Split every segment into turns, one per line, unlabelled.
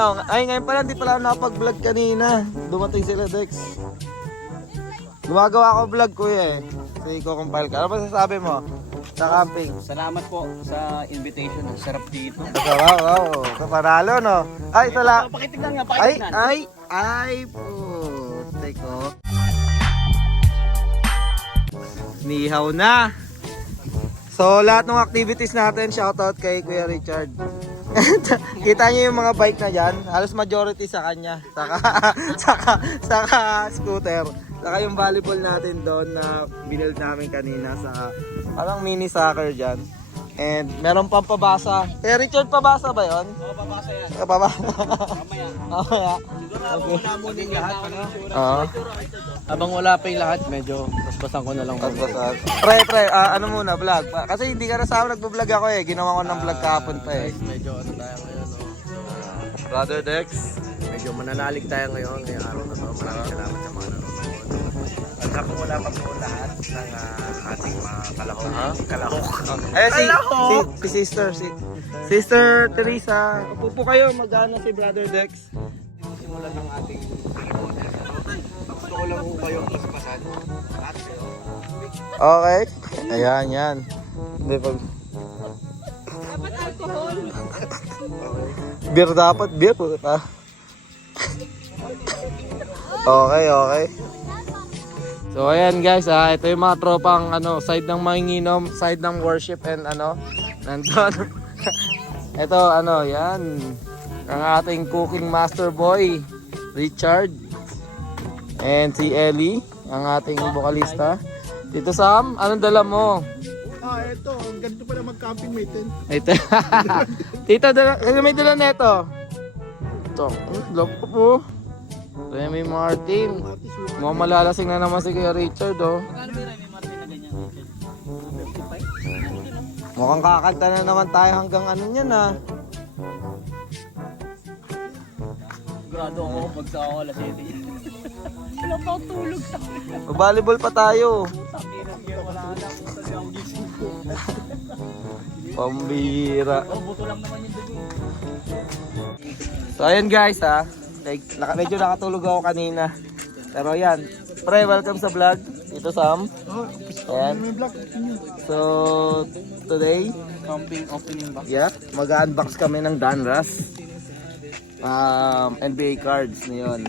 Ano, ay ngayon pala, hindi pala nakapag-vlog kanina. Dumating sila, Dex. Gumagawa ako vlog, kuya eh. Sige ko compile ka. Ano ba sasabi mo? Sa camping.
Salamat po sa invitation. Ang sarap dito.
Ito, wow, wow. Ito, panalo, no? Ay, lang.
Pakitignan nga,
Ay,
pakitignan.
ay, ay, po. Teko. Nihaw na. So, lahat ng activities natin, shoutout kay Kuya Richard. Kita niyo yung mga bike na dyan, halos majority sa kanya. Saka, saka, saka scooter. Saka yung volleyball natin doon na binild namin kanina sa parang mini soccer dyan. And meron pang pabasa. Eh, Richard, pabasa ba yon?
Oo, babasa yan.
Eh, pabasa.
Mamaya.
Mamaya.
Siguro wala mo din lahat. Ano?
Oo.
Habang wala pa yung lahat, medyo basbasan ko na lang.
At basag. Pre, pre, ah, ano muna, vlog. Pa- Kasi hindi ka na sa akin nagbo-vlog ako eh. Ginawa ko ng vlog kahapon pa eh.
Guys, medyo ano tayo ngayon. No?
Brother Dex.
Medyo mananalig tayo ngayon. Ngayong araw na to. Maraming salamat sa mga nanonood. Wala pa po lahat ng ah, ating mga kalahok. Kalahok.
Eh, si, si, si sister, si Sister Teresa. Upo po kayo, mag-ano si Brother Dex.
Simulan ng ating. Gusto ko lang po kayong kayo.
Okay. Ayan, yan. Hindi pag... Beer dapat, beer. puta. Okay, okay. So ayan guys, ah, ito yung mga tropang ano, side ng manginginom, side ng worship and ano, nandun. ito ano, yan. Ang ating cooking master boy, Richard. And si Ellie, ang ating vocalista. Tito Sam, anong dala mo?
Ah, eto. Ganito pala mag-camping mate. eh.
Ito. Tito, dala, may dala neto? Ito, ang loko po. Remy Martin. Mukhang malalasing na naman si Kuya Richard, oh. Mukhang kakanta na naman tayo hanggang ano niyan, ah.
Sigurado ako pag sa ako alas 7. Wala pa akong tulog sa
Volleyball pa tayo. Pambira.
Oh, buto lang naman yung.
So ayun guys ha. Like, medyo nakatulog ako kanina. Pero yan. Pre, welcome sa vlog. Ito Sam. Ayan. So, today,
Camping opening box.
yeah, mag-unbox kami ng Danras. Um, NBA cards na yun.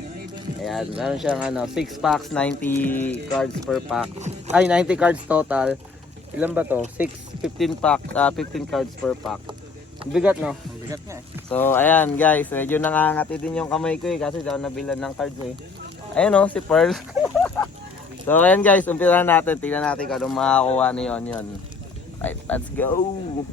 Ayan, meron siyang ano, 6 packs, 90 cards per pack. Ay, 90 cards total. Ilan ba to? 6, 15 pack, ah, 15 cards per pack. Bigat no?
Bigat nga eh.
So, ayan guys, medyo nangangati din yung kamay ko eh kasi daw nabilan ng cards eh. Ayun oh, si Pearl. so, ayan guys, umpisa natin. Tingnan natin kung anong makakuha yun yun. Right, let's go!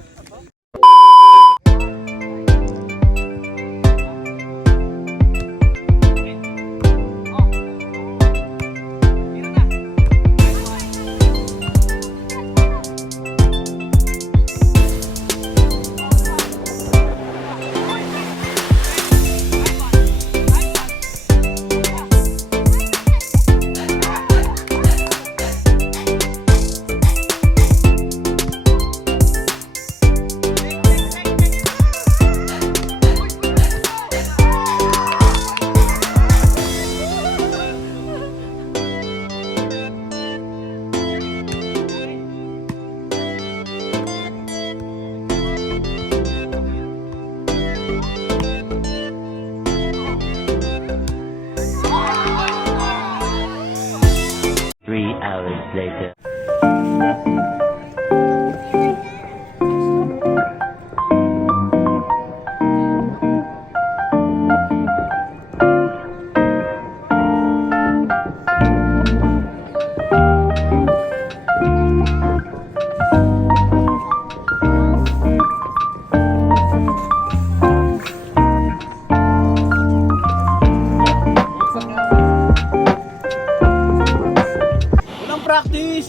Later.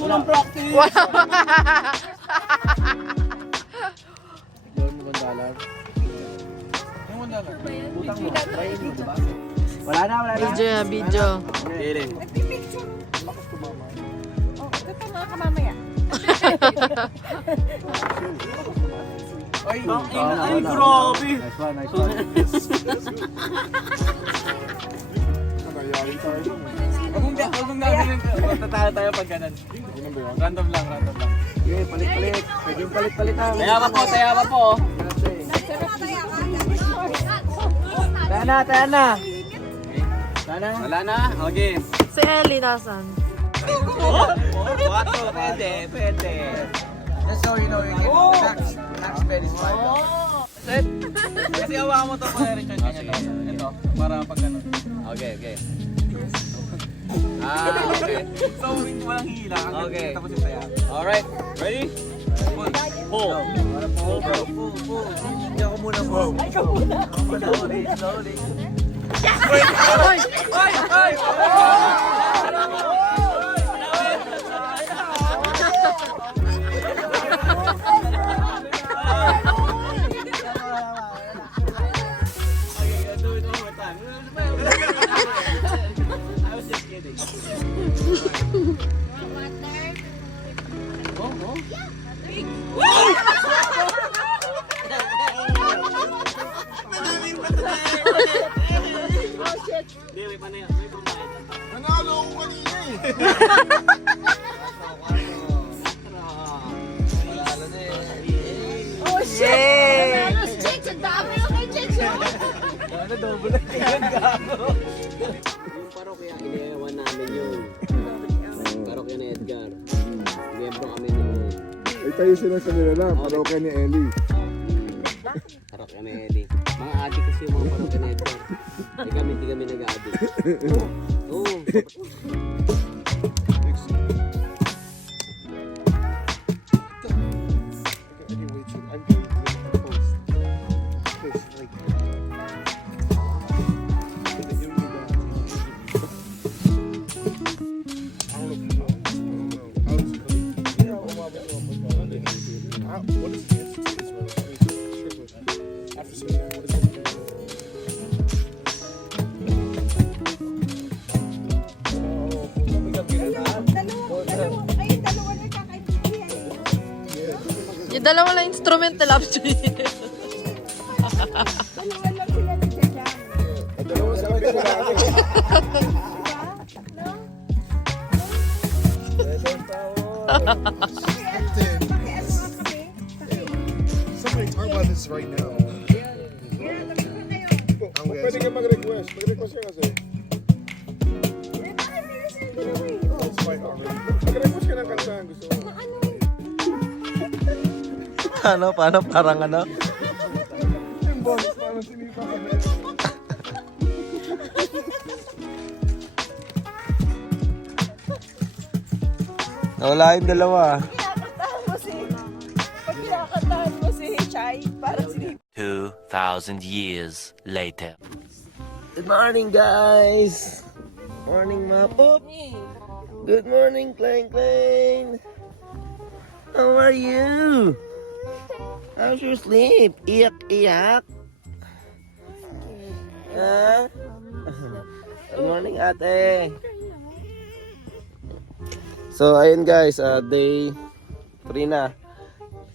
Walang practice! Doon mo bandalan. Yung bandalan. Utang mo. Try mo, diba? Wala na, wala na.
Video, video.
Feeling.
Oh, ito mga kamamaya.
Ay, ay, grabe.
Nangyayari tayo dun.
Huwag mong huwag mong gagawin. Tatalo tayo pag ganun. Random lang, random lang.
Okay, palit-palit. Pwede yung palit-palitan.
Taya pa po, taya pa po.
Tayo na, tayo na.
Sana? Wala na? Okay.
Si Ellie nasan?
Wato, pwede, pwede. Just so you know, you get tax, tax benefit.
Set. Kasi awa mo to kung Richard. Ito, para pag ganun. Okay, okay. Ah, okay. so, walang hila. Okay. Tapos yung taya. Alright, ready? Pull. Pull. Pull, bro. Pull, pull. Hindi ako muna po. Ay, ikaw muna. Slowly, slowly. Wait! Ay! Ay! Ay!
Nila lang. Parokya ni Ellie.
Parokya ni Eli. Mga adik kasi yung mga parokya ni Edgar. Hindi kami, hindi kami nag-adik. Oo.
Anyway,
Yung dalawa lang instrument na love to
Dalawa sa akin sila. Somebody talk about this right now. Pwede ka mag-request. Mag-request ka kasi. It's fine already. Mag-request ka ng kanta ang gusto mo.
Ano, paano, parang ano?
Yung bonus na lang sinipa ka na.
Nawala yung dalawa.
Kinakataan mo si... Pag mo si Chai, parang si...
2,000 years later.
Good morning, guys! Morning, mga poop! Good morning, Klein Klein! How are you? How's your sleep? Iyak, iyak? Ha? Good morning, ate! So, ayun guys, uh, day 3 na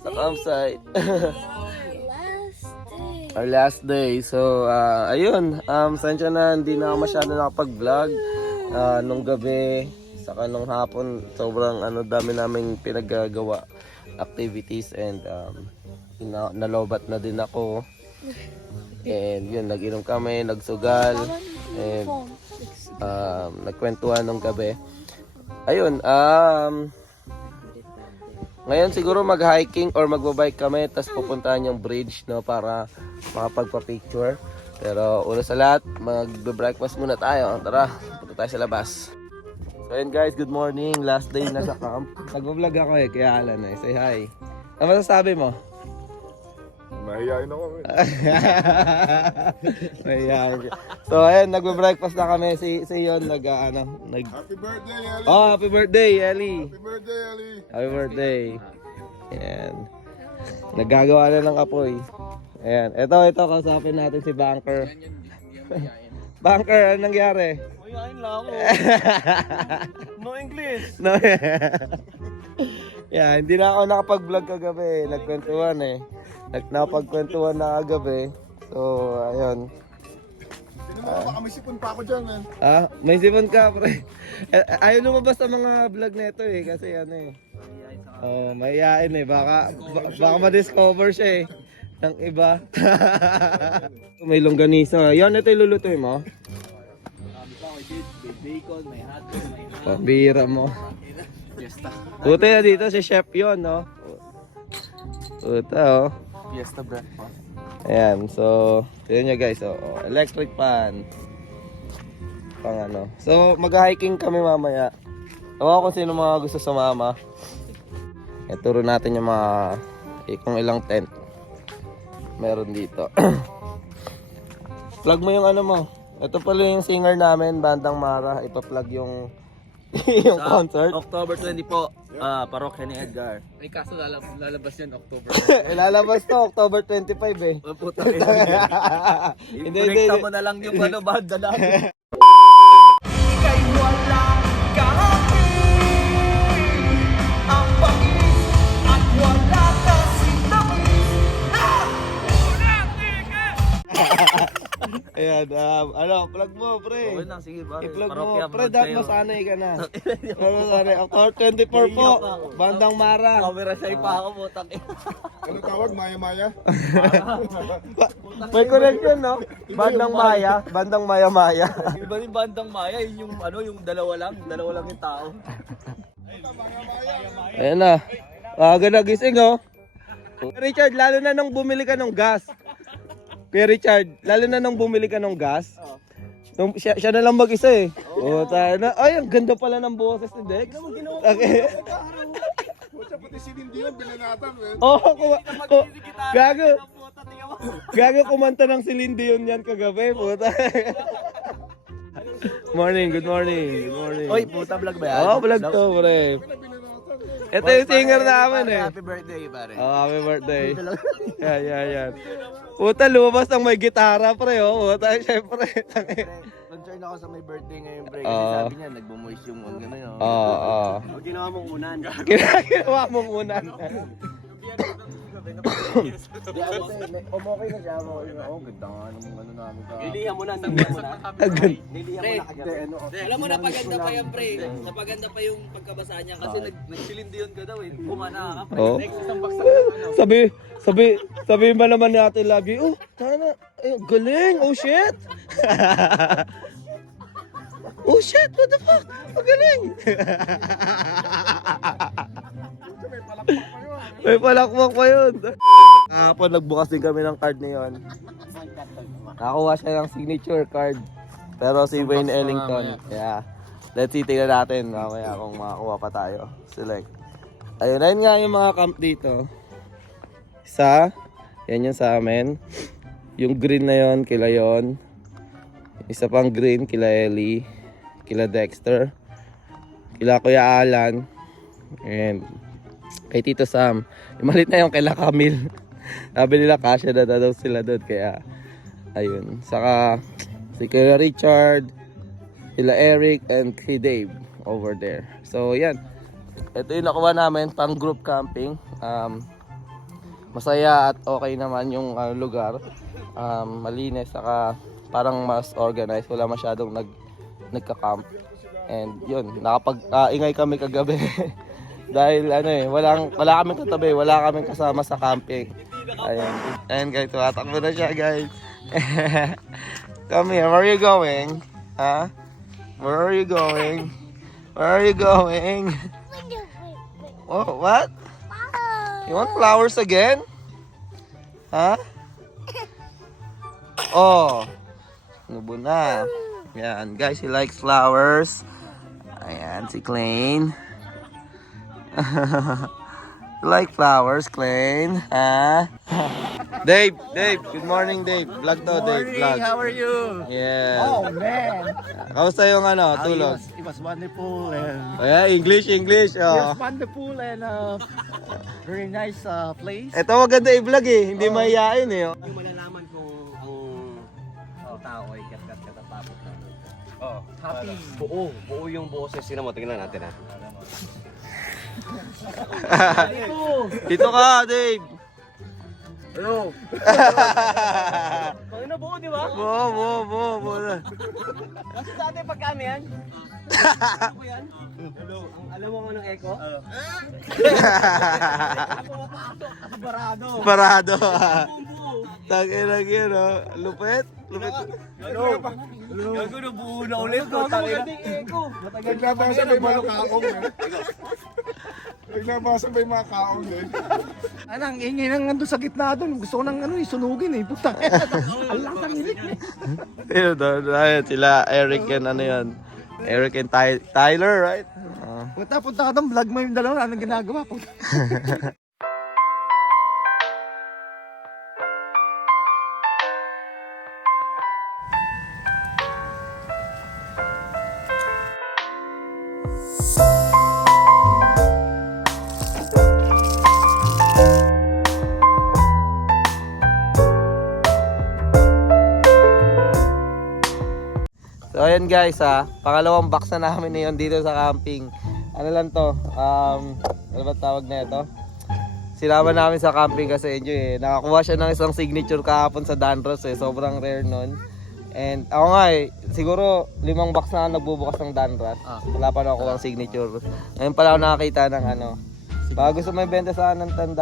sa campsite. Our last day. So, ah, ayun. Um, sensya na, hindi na ako masyado nakapag-vlog. Ah, nung gabi, saka nung hapon, sobrang ano, dami naming pinaggagawa activities and um, ina- nalobat na din ako. And yun, nag-inom kami, nagsugal, and um, nagkwentuhan nung gabi. Ayun, um, ngayon siguro mag-hiking or magbabike kami tapos pupuntahan yung bridge no para makapagpa-picture. Pero una sa lahat, magbe-breakfast muna tayo. Tara, punta tayo sa labas. So ayun guys, good morning. Last day na sa camp. Nag-vlog ako eh, kaya alam eh. Say hi. Ano masasabi mo?
Mahihayin ako. eh.
Ayan. So ayun, nagbe-breakfast na kami. Si, si Yon nag, ah, ano, nag...
Happy birthday, Ellie!
Oh, happy birthday, Ellie!
Happy birthday, Ellie!
Happy birthday. Ayan. Naggagawa na ng apoy. Ayan. Ito, ito, kausapin natin si Banker. Banker, anong nangyari?
Mayayain lang ako. No English.
no. yeah, hindi na ako nakapag-vlog kagabi. Nagkwentuhan eh. nag- napagkwentuhan na kagabi. So, ayun.
Mo, baka may sipon pa ako dyan, man.
Ah, may sipon ka, pre. Eh, Ayaw lumabas sa mga vlog nito eh, kasi ano eh. Oh, mayayain eh. Baka, ba- baka ma-discover siya eh. Ng iba. may longganisa. Yan, ito ilulutuin mo.
Bacon, may hotdog, may
Pambira mo.
fiesta.
Puta na dito, si chef yon no? Puta, oh.
Fiesta breakfast.
Ayan, so, tignan nyo guys, oh, oh, electric fan. Pang ano. So, mag-hiking kami mamaya. Ko kung sino mga gusto sumama. E, turo natin yung mga, eh, kung ilang tent. Meron dito. Plug mo yung ano mo. Ito pala yung singer namin, Bandang Mara. Ipa-plug yung, yung concert.
October 20 po, ah, parokya ni Edgar. May kaso lalab lalabas yan October.
Ilalabas to, October 25 eh.
Oh, puta.
Hindi, hindi,
Ikonekta
hindi.
mo na lang yung ano, banda lang.
Ayan, um, ano, plug mo, pre.
Okay lang, sige pare.
I-plug mo.
Parokya,
Pre, dapat
kayo.
masanay ka na. Pero sorry, October 24 po, Bandang Mara.
Camera shy pa ako, putang ina.
Ano tawag? Maya-maya?
May connection, no? Bandang Maya, Bandang Maya Maya.
Iba rin bandang Maya, yun yung ano, yung dalawa lang, dalawa lang yung tao.
Ayan na. Aga na gising, oh. Richard, lalo na nung bumili ka ng gas. Kuya Richard, lalo na nung bumili ka ng gas. Nung, siya, siya na lang mag-isa eh. Oh, tayo na. Ay, ang ganda pala ng boses ni Dex. Okay.
Pucha, pati si Lindy yun, binanatan, man.
Oh, kuma- ku- gago. Gago kumanta ng silindi yun yan kagabi, puta. morning, good morning. Good morning.
Oy, puta vlog ba yan?
Oh, vlog to, pre. Ito yung singer namin eh.
Happy birthday, pare.
Oh, happy birthday. Yan, yan, yan. Puta, lumabas ng may gitara, pre, oh. Puta, syempre.
Concern ako sa may birthday ngayon, pre.
Kasi Ah.
sabi niya, nagbo-moist yung mga gano'n.
Oo, oo.
O, ginawa mong unan.
Ginagawa mong unan.
Di ako, umokay na siya. Okay na. Oh, ganda nga nung ano namin. Nilihan mo na, nilihan mo na. Nilihan mo na kagad.
Alam mo, napaganda pa yan, pre. Napaganda pa yung pagkabasa niya
Kasi nag nagsilindi yun ka daw eh. Kumana ka, pre.
Oh.
Next, isang baksak
Sabi, sabi, sabi ba naman ni Ate you, oh, sana, eh, galing, oh shit. oh shit, what the fuck? Ang galing. May palakpak pa yun. Kahapon nagbukas din kami ng card na yun. Nakakuha siya ng signature card. Pero si Wayne Ellington. Yeah. Let's see, tingnan natin mamaya kung makakuha pa tayo. Select. Ayun, ayun nga yung mga camp dito. Isa, yan yung sa amin. Yung green na yon kila yon. Isa pang green, kila Ellie. Kila Dexter. Kila Kuya Alan. And kay Tito Sam. Yung malit na yung kila Camille. Sabi nila kasya na daw sila doon. Kaya, ayun. Saka, si Kuya Richard, sila Eric, and si Dave over there. So, yan. Ito yung nakuha namin pang group camping. Um, masaya at okay naman yung ano, lugar. Um, malinis, saka parang mas organized. Wala masyadong nag, nagka-camp. And yun, nakapag-ingay kami kagabi. Dahil ano eh, walang, wala kaming katabi, wala kaming kasama sa camping. Ayan. Ayan guys, tumatakbo na siya guys. Come here, where are you going? Ha? Where are you going? Where are you going? Oh, what? You want flowers again? Ha? Oh. Nubo na. Yan, guys, he likes flowers. Ayan, si Klein. You like flowers, Klein? Ha? Dave, Dave, good morning, Dave. Vlog to, Dave. Vlog.
How are you?
Yeah.
Oh, man.
Kamusta yung ano,
Ah,
tulog?
It was, it was wonderful and
Ayan, English, English.
it
Oh.
was wonderful and uh, very nice uh, place.
Ito maganda i-vlog eh, hindi mahihain eh. oh.
Yung malalaman kung ang tao ay kat-kat katatapos na.
Oh, happy.
Buo, buo yung boses. Sino mo, tingnan natin ha.
Dito ka, Dave.
Ano? Pangin na buo, di ba?
Bo, bo, bo, bo.
Kasi dati pag kami yan. Ano ko yan? Hello. Ang alam mo anong echo? Ano? Pumapasok. Barado.
Parado.
Buong buo.
Tangin yun, oh. Lupit.
Ano? Gago na buo na ulit. Gago. Matagal
Naglabasa ba yung mga kaong eh? Naglabasa ba yung mga kaong eh?
Anang ingay nang nandun sa gitna doon. Gusto ko nang ano eh, sunugin eh. Puta. Ang eh.
Yun, doon. Ayun, sila Eric and ano yun. Eric and Ty- Tyler, right? Ah.
Punta, punta ka doon. Vlog mo yung dalawa. Anong ginagawa? Puta.
So ayun guys ha, pangalawang box na namin ngayon dito sa camping. Ano lang to, um, ano ba tawag na ito? Sinama namin sa camping kasi enjoy eh. Nakakuha siya ng isang signature kahapon sa Danros eh. Sobrang rare nun. And ako nga eh, siguro limang box na nagbubukas ng Danros. Wala pa nakuha ang signature. Ngayon pala ako nakakita ng ano. Baka gusto may benta sa akin ng $10.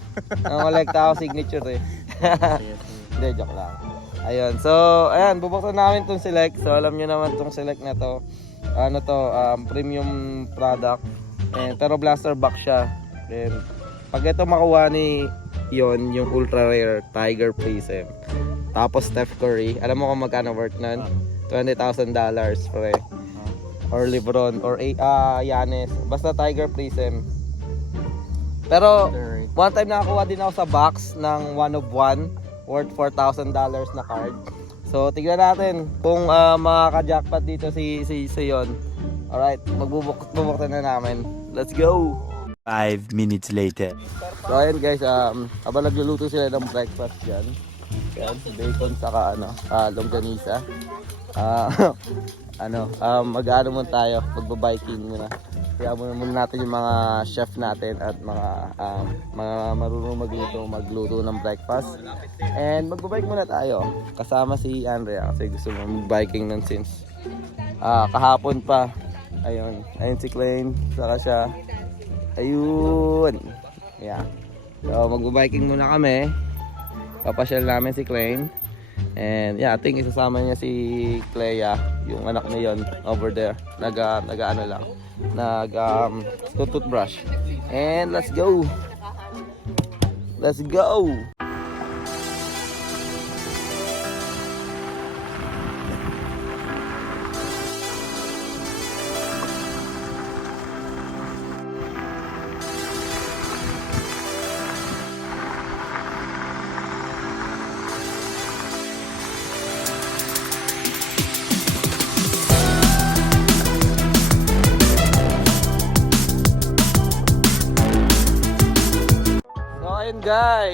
Nangalekta ako signature eh. Hindi, joke lang. Ayun. So, ayan, bubuksan namin tong select. So, alam nyo naman tong select na to. Ano to, um, premium product. And, pero blaster box siya. And, pag ito makuha ni yon yung ultra rare Tiger Prism. Tapos Steph Curry. Alam mo kung magkano worth nun? $20,000 pre. Or Lebron. Or ah Yanis. Basta Tiger Prism. Pero, one time nakakuha din ako sa box ng one of one worth $4,000 na card. So, tignan natin kung uh, makaka-jackpot dito si, si, si Yon. Alright, magbubuk bubuksan na namin. Let's go!
Five minutes later.
So, ayun guys, um, habang nagluluto sila ng breakfast dyan. Yan, bacon saka ano, uh, longganisa. Ah, ano, um, mag-ano muna tayo, magbabiking muna. Kaya muna muna natin yung mga chef natin at mga um, mga marunong magluto, magluto ng breakfast. And magbabike muna tayo. Kasama si Andrea kasi gusto mo mag-biking nun since ah, kahapon pa. Ayun, ayun si Klein, saka siya. Ayun. Yeah. So magbabiking muna kami. Papasyal namin si Klein. And yeah, I think isasama niya si Clea, yung anak niya yon over there. Nag, uh, nag ano lang, nag um, toothbrush. And let's go! Let's go!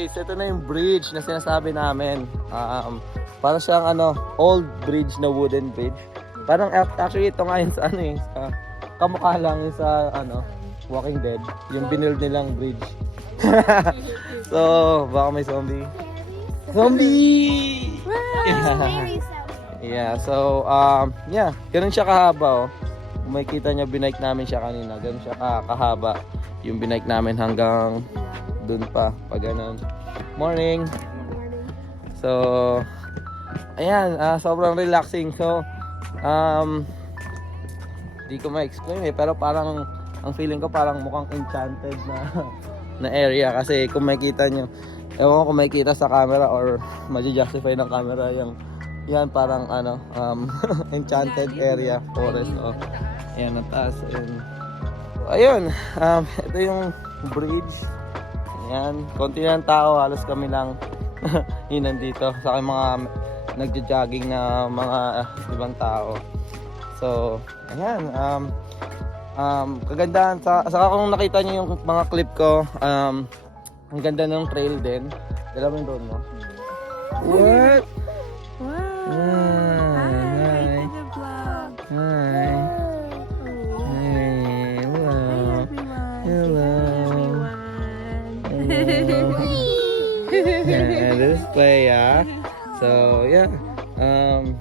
Guys, ito na yung bridge na sinasabi namin. Um, para siyang ano, old bridge na wooden bridge. Parang ac- actually ito nga yun sa ano eh, sa kamukha lang yun sa ano, Walking Dead, yung binild nilang bridge. so, baka may zombie. Zombie! yeah, so um, yeah, ganun siya kahaba oh. Kung makikita niya binike namin siya kanina, ganun siya ka- kahaba. Yung binike namin hanggang dun pa, pag ganun. Morning! So, ayan, ah, sobrang relaxing. So, um, di ko ma-explain eh, pero parang, ang feeling ko parang mukhang enchanted na, na area. Kasi kung makikita nyo, ewan ko kung makikita sa camera or ma-justify ng camera yung, yan parang ano, um, enchanted area, forest. Oh. Ayan, ang taas. Ayan. Ayun, um, ito yung bridge. Ayan, konti lang tao, halos kami lang yun nandito. Sa mga nagja-jogging na mga uh, ibang tao. So, ayan, um, um, kagandahan. Sa, saka kung nakita niyo yung mga clip ko, um, ang ganda ng trail din. Dala mo yung drone mo. What? So, yeah. Um,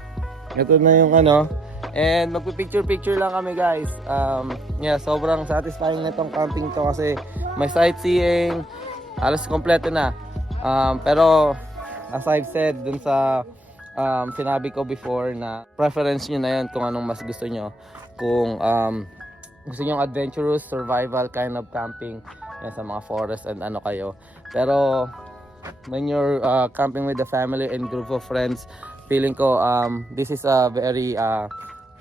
ito na yung ano. And magpipicture-picture lang kami guys. Um, yeah, sobrang satisfying na itong camping to kasi may sightseeing, halos kompleto na. Um, pero as I've said dun sa um, sinabi ko before na preference nyo na yun kung anong mas gusto nyo. Kung um, gusto nyo adventurous, survival kind of camping yan, sa mga forest and ano kayo. Pero when you're uh, camping with the family and group of friends, feeling ko um, this is a very uh,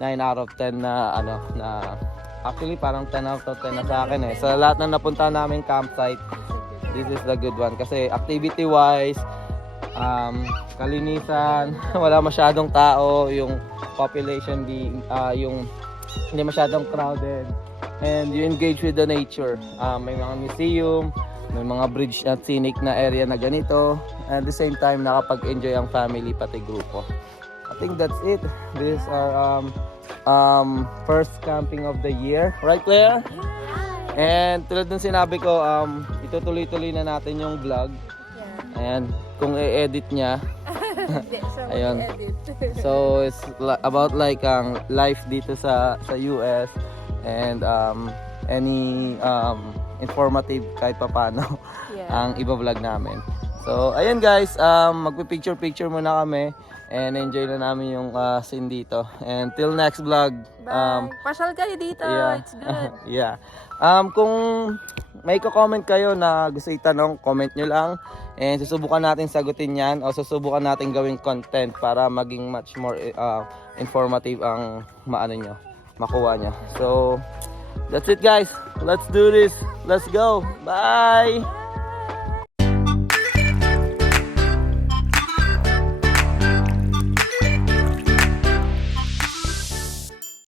9 out of 10 na ano na actually parang 10 out of 10 na sa akin eh. Sa lahat na napunta namin campsite, this is the good one kasi activity wise um, kalinisan, wala masyadong tao, yung population di ah, yung hindi masyadong crowded and you engage with the nature. Ah, may mga museum, may mga bridge at scenic na area na ganito. At the same time, nakapag-enjoy ang family pati grupo. I think that's it. This is our um, um, first camping of the year. Right, Claire? And tulad ng sinabi ko, um, itutuloy-tuloy na natin yung vlog. Ayan, kung i-edit niya. Ayun. So it's about like ang life dito sa sa US and um any um informative kahit papano
Yeah.
ang iba-vlog namin. So ayun guys, um magpi-picture picture muna kami and enjoy na namin yung uh, scene dito. And till next vlog.
Bye.
Um
Pasyal kayo dito.
yeah.
It's good.
yeah. Um kung may ko-comment kayo na gusto itanong, comment nyo lang. And susubukan natin sagutin yan o susubukan natin gawing content para maging much more uh, informative ang maano nyo, makuha nyo. So, that's it guys. Let's do this. Let's go. Bye!